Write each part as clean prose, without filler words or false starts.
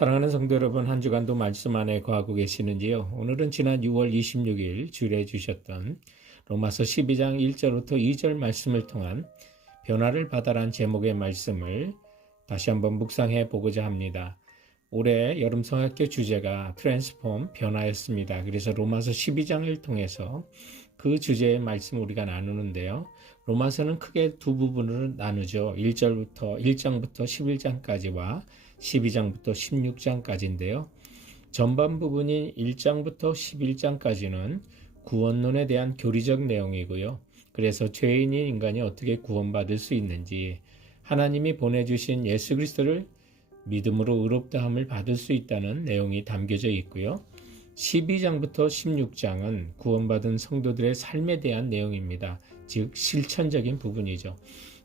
사랑하는 성도 여러분, 한 주간도 말씀 안에 거하고 계시는지요? 오늘은 지난 6월 26일 주일에 주셨던 로마서 12장 1절부터 2절 말씀을 통한 변화를 받아란 제목의 말씀을 다시 한번 묵상해 보고자 합니다. 올해 여름 성학교 주제가 트랜스폼, 변화였습니다. 그래서 로마서 12장을 통해서 그 주제의 말씀을 우리가 나누는데요. 로마서는 크게 두 부분으로 나누죠. 1장부터 11장까지와 12장부터 16장까지인데요. 전반 부분인 1장부터 11장까지는 구원론에 대한 교리적 내용이고요. 그래서 죄인인 인간이 어떻게 구원받을 수 있는지, 하나님이 보내주신 예수 그리스도를 믿음으로 의롭다함을 받을 수 있다는 내용이 담겨져 있고요. 12장부터 16장은 구원받은 성도들의 삶에 대한 내용입니다. 즉 실천적인 부분이죠.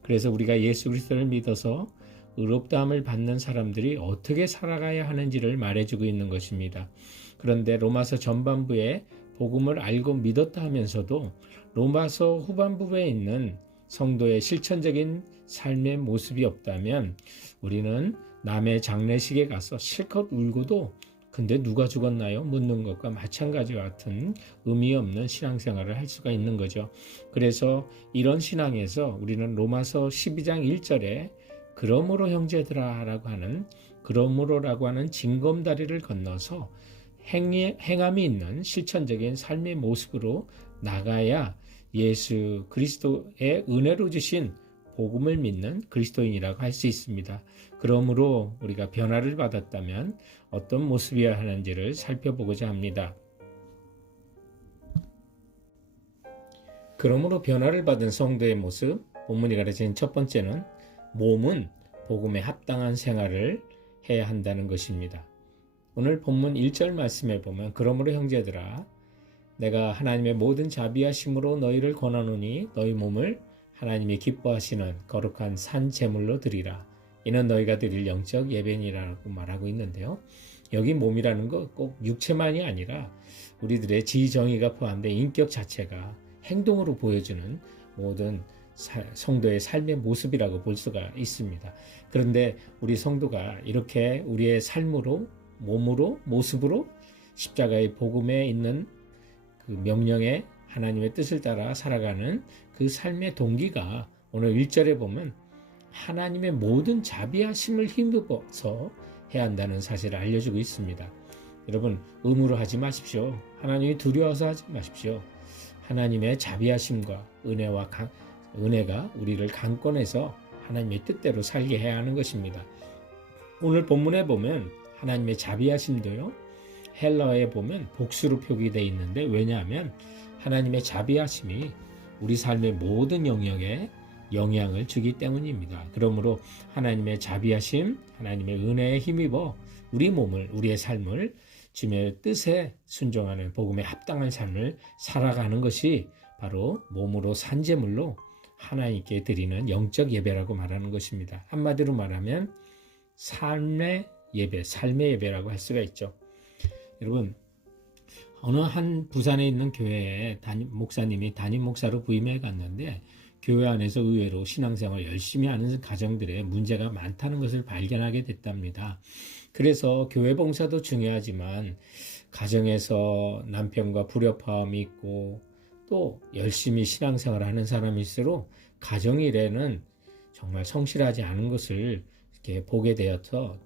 그래서 우리가 예수 그리스도를 믿어서 의롭다함을 받는 사람들이 어떻게 살아가야 하는지를 말해주고 있는 것입니다. 그런데 로마서 전반부에 복음을 알고 믿었다 하면서도 로마서 후반부에 있는 성도의 실천적인 삶의 모습이 없다면 우리는 남의 장례식에 가서 실컷 울고도 근데 누가 죽었나요? 묻는 것과 마찬가지와 같은 의미 없는 신앙생활을 할 수가 있는 거죠. 그래서 이런 신앙에서 우리는 로마서 12장 1절에 그러므로 형제들아 라고 하는 그러므로라고 하는 징검다리를 건너서 행함이 있는 실천적인 삶의 모습으로 나가야 예수 그리스도의 은혜로 주신 복음을 믿는 그리스도인이라고 할 수 있습니다. 그러므로 우리가 변화를 받았다면 어떤 모습이어야 하는지를 살펴보고자 합니다. 그러므로 변화를 받은 성도의 모습, 본문이 가르치는 첫 번째는 몸은 복음에 합당한 생활을 해야 한다는 것입니다. 오늘 본문 1절 말씀에 보면 그러므로 형제들아 내가 하나님의 모든 자비하심으로 너희를 권하노니 너희 몸을 하나님이 기뻐하시는 거룩한 산 제물로 드리라. 이는 너희가 드릴 영적 예배니라고 말하고 있는데요. 여기 몸이라는 거 꼭 육체만이 아니라 우리들의 지정의가 포함된 인격 자체가 행동으로 보여주는 모든 성도의 삶의 모습이라고 볼 수가 있습니다. 그런데 우리 성도가 이렇게 우리의 삶으로, 몸으로, 모습으로 십자가의 복음에 있는 그 명령에 하나님의 뜻을 따라 살아가는 그 삶의 동기가 오늘 1절에 보면 하나님의 모든 자비하심을 힘입어서 해야 한다는 사실을 알려주고 있습니다. 여러분, 의무로 하지 마십시오. 하나님이 두려워서 하지 마십시오. 하나님의 자비하심과 은혜가 우리를 강권해서 하나님의 뜻대로 살게 해야 하는 것입니다. 오늘 본문에 보면 하나님의 자비하심도요, 헬라어에 보면 복수로 표기되어 있는데 왜냐하면 하나님의 자비하심이 우리 삶의 모든 영역에 영향을 주기 때문입니다. 그러므로 하나님의 자비하심, 하나님의 은혜에 힘입어 우리 몸을, 우리의 삶을 주님의 뜻에 순종하는 복음에 합당한 삶을 살아가는 것이 바로 몸으로 산제물로 하나님께 드리는 영적 예배라고 말하는 것입니다. 한마디로 말하면 삶의 예배라고 할 수가 있죠. 여러분, 어느 한 부산에 있는 교회에 목사님이 담임 목사로 부임해 갔는데 교회 안에서 의외로 신앙생활 열심히 하는 가정들의 문제가 많다는 것을 발견하게 됐답니다. 그래서 교회 봉사도 중요하지만 가정에서 남편과 불협화음이 있고 또 열심히 신앙생활을 하는 사람일수록 가정일에는 정말 성실하지 않은 것을 이렇게 보게 되어서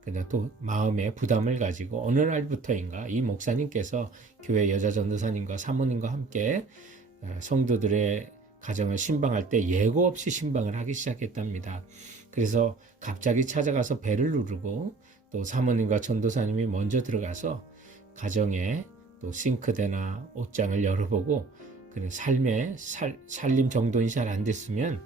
그냥 또 마음에 부담을 가지고 어느 날부터인가 이 목사님께서 교회 여자 전도사님과 사모님과 함께 성도들의 가정을 신방할 때 예고 없이 신방을 하기 시작했답니다. 그래서 갑자기 찾아가서 배를 누르고 또 사모님과 전도사님이 먼저 들어가서 가정에 또 싱크대나 옷장을 열어보고 그런 살림 정돈이 잘 안 됐으면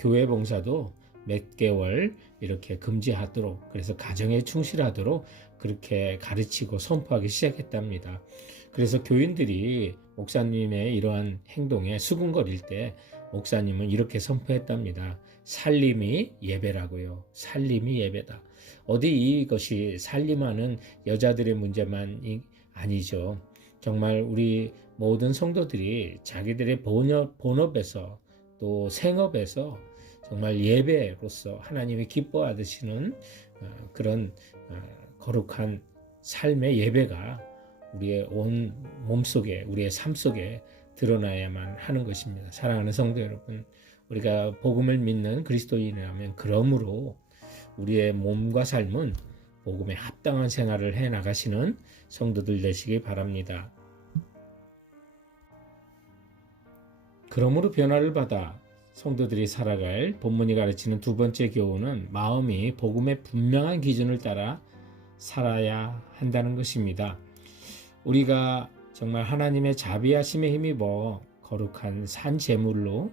교회 봉사도 몇 개월 이렇게 금지하도록, 그래서 가정에 충실하도록 그렇게 가르치고 선포하기 시작했답니다. 그래서 교인들이 목사님의 이러한 행동에 수군거릴 때 목사님은 이렇게 선포했답니다. 살림이 예배라고요. 살림이 예배다. 어디 이것이 살림하는 여자들의 문제만이 아니죠. 정말 우리 모든 성도들이 자기들의 본업에서 또 생업에서 정말 예배로서 하나님이 기뻐하시는 그런 거룩한 삶의 예배가 우리의 온 몸속에, 우리의 삶 속에 드러나야만 하는 것입니다. 사랑하는 성도 여러분, 우리가 복음을 믿는 그리스도인이라면 그러므로 우리의 몸과 삶은 복음에 합당한 생활을 해 나가시는 성도들 되시기 바랍니다. 그러므로 변화를 받아 성도들이 살아갈 본문이 가르치는 두 번째 교훈은 마음이 복음의 분명한 기준을 따라 살아야 한다는 것입니다. 우리가 정말 하나님의 자비하심에 힘입어 거룩한 산 제물로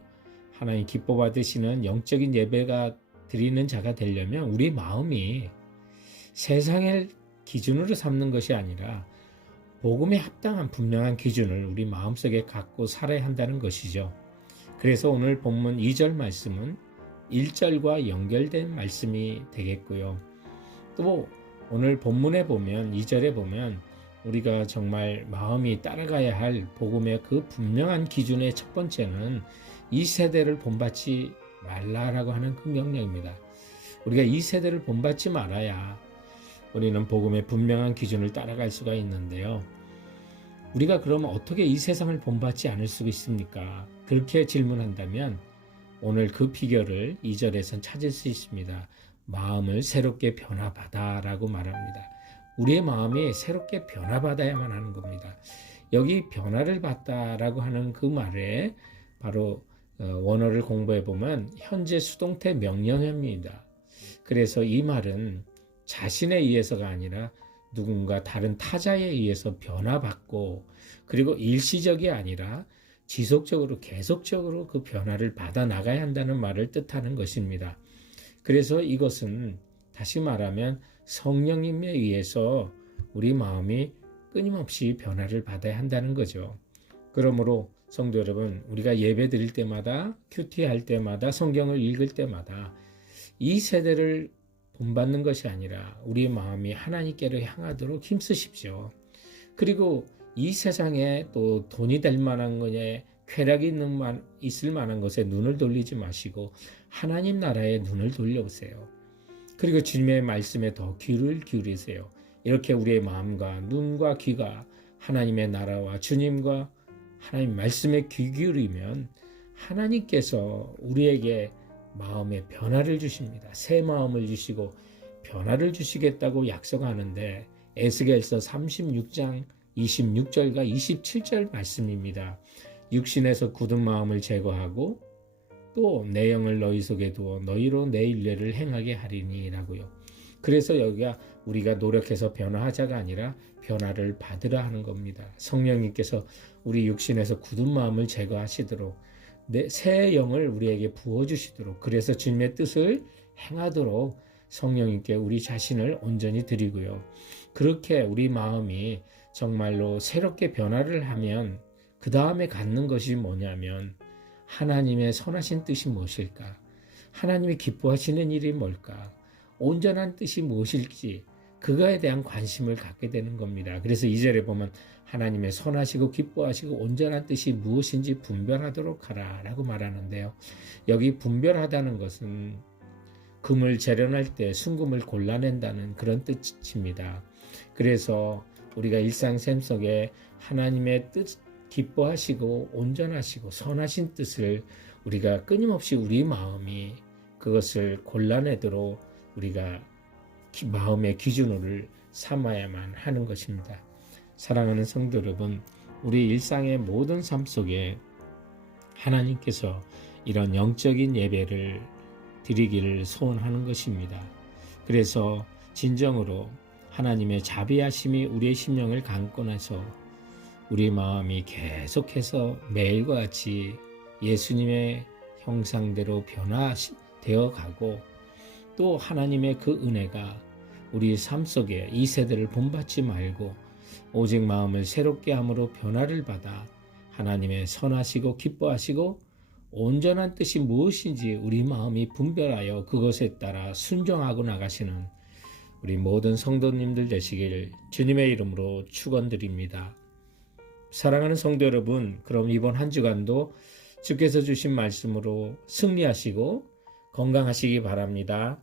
하나님 기뻐 받으시는 영적인 예배가 드리는 자가 되려면 우리 마음이 세상의 기준으로 삼는 것이 아니라 복음에 합당한 분명한 기준을 우리 마음속에 갖고 살아야 한다는 것이죠. 그래서 오늘 본문 2절 말씀은 1절과 연결된 말씀이 되겠고요. 또 오늘 본문에 보면 2절에 보면 우리가 정말 마음이 따라가야 할 복음의 그 분명한 기준의 첫 번째는 이 세대를 본받지 말라라고 하는 그 명령입니다. 우리가 이 세대를 본받지 말아야 우리는 복음의 분명한 기준을 따라갈 수가 있는데요. 우리가 그러면 어떻게 이 세상을 본받지 않을 수가 있습니까? 그렇게 질문한다면 오늘 그 비결을 2절에선 찾을 수 있습니다. 마음을 새롭게 변화받아 라고 말합니다. 우리의 마음이 새롭게 변화받아야만 하는 겁니다. 여기 변화를 받다라고 하는 그 말에 바로 원어를 공부해 보면 현재 수동태 명령형입니다. 그래서 이 말은 자신에 의해서가 아니라 누군가 다른 타자에 의해서 변화받고 그리고 일시적이 아니라 지속적으로 계속적으로 그 변화를 받아 나가야 한다는 말을 뜻하는 것입니다. 그래서 이것은 다시 말하면 성령님에 의해서 우리 마음이 끊임없이 변화를 받아야 한다는 거죠. 그러므로 성도 여러분, 우리가 예배 드릴 때마다 큐티할 때마다 성경을 읽을 때마다 이 세대를 본받는 것이 아니라 우리 마음이 하나님께로 향하도록 힘쓰십시오. 그리고 이 세상에 또 돈이 될 만한 것에 쾌락이 있을 만한 것에 눈을 돌리지 마시고 하나님 나라에 눈을 돌려보세요. 그리고 주님의 말씀에 더 귀를 기울이세요. 이렇게 우리의 마음과 눈과 귀가 하나님의 나라와 주님과 하나님 말씀에 귀 기울이면 하나님께서 우리에게 마음의 변화를 주십니다. 새 마음을 주시고 변화를 주시겠다고 약속하는데 에스겔서 36장 26절과 27절 말씀입니다. 육신에서 굳은 마음을 제거하고 또 내 영을 너희 속에 두어 너희로 내 일례를 행하게 하리니 라고요. 그래서 여기가 우리가 노력해서 변화하자가 아니라 변화를 받으라 하는 겁니다. 성령님께서 우리 육신에서 굳은 마음을 제거하시도록 새 영을 우리에게 부어주시도록 그래서 주님의 뜻을 행하도록 성령님께 우리 자신을 온전히 드리고요. 그렇게 우리 마음이 정말로 새롭게 변화를 하면 그 다음에 갖는 것이 뭐냐면 하나님의 선하신 뜻이 무엇일까? 하나님이 기뻐하시는 일이 뭘까? 온전한 뜻이 무엇일지 그거에 대한 관심을 갖게 되는 겁니다. 그래서 2절에 보면 하나님의 선하시고 기뻐하시고 온전한 뜻이 무엇인지 분별하도록 하라 라고 말하는데요. 여기 분별하다는 것은 금을 재련할 때 순금을 골라낸다는 그런 뜻입니다. 그래서 우리가 일상생활 속에 하나님의 뜻 기뻐하시고 온전하시고 선하신 뜻을 우리가 끊임없이 우리 마음이 그것을 골라내도록 우리가 마음의 기준으로 삼아야만 하는 것입니다. 사랑하는 성도 여러분, 우리 일상의 모든 삶 속에 하나님께서 이런 영적인 예배를 드리기를 소원하는 것입니다. 그래서 진정으로 하나님의 자비하심이 우리의 심령을 강권해서 우리 마음이 계속해서 매일과 같이 예수님의 형상대로 변화되어 가고 또 하나님의 그 은혜가 우리 삶 속에 이 세대를 본받지 말고 오직 마음을 새롭게 함으로 변화를 받아 하나님의 선하시고 기뻐하시고 온전한 뜻이 무엇인지 우리 마음이 분별하여 그것에 따라 순종하고 나가시는 우리 모든 성도님들 되시길 주님의 이름으로 축원드립니다. 사랑하는 성도 여러분, 그럼 이번 한 주간도 주께서 주신 말씀으로 승리하시고 건강하시기 바랍니다.